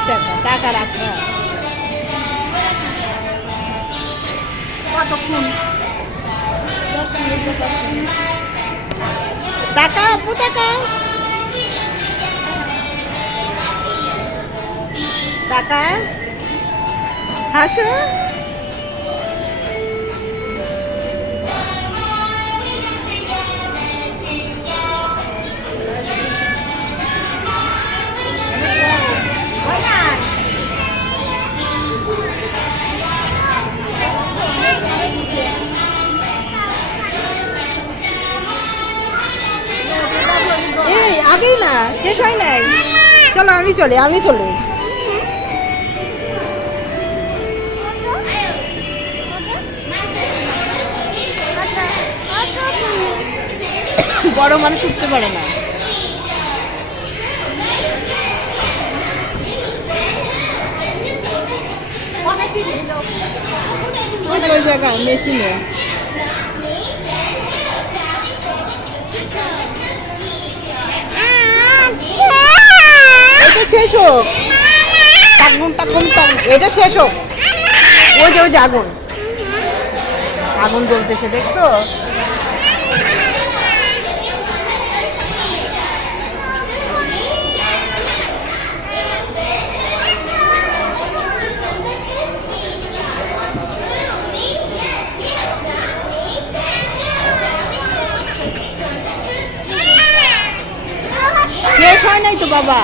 টাকা টাকা রাখা কতক্ষণ? টাকা আপু টাকা টাকা হাসো এই আগেই না শেষ হয় নাই চলো আমি চলে বড় মানুষ উঠতে পারে না ওই জায়গায় মেশিনে এটা শেষ হোক এটা শেষ হোক ওই যে আগুন আগুন জ্বলতেছে দেখছো শেষ হয় নাই তো বাবা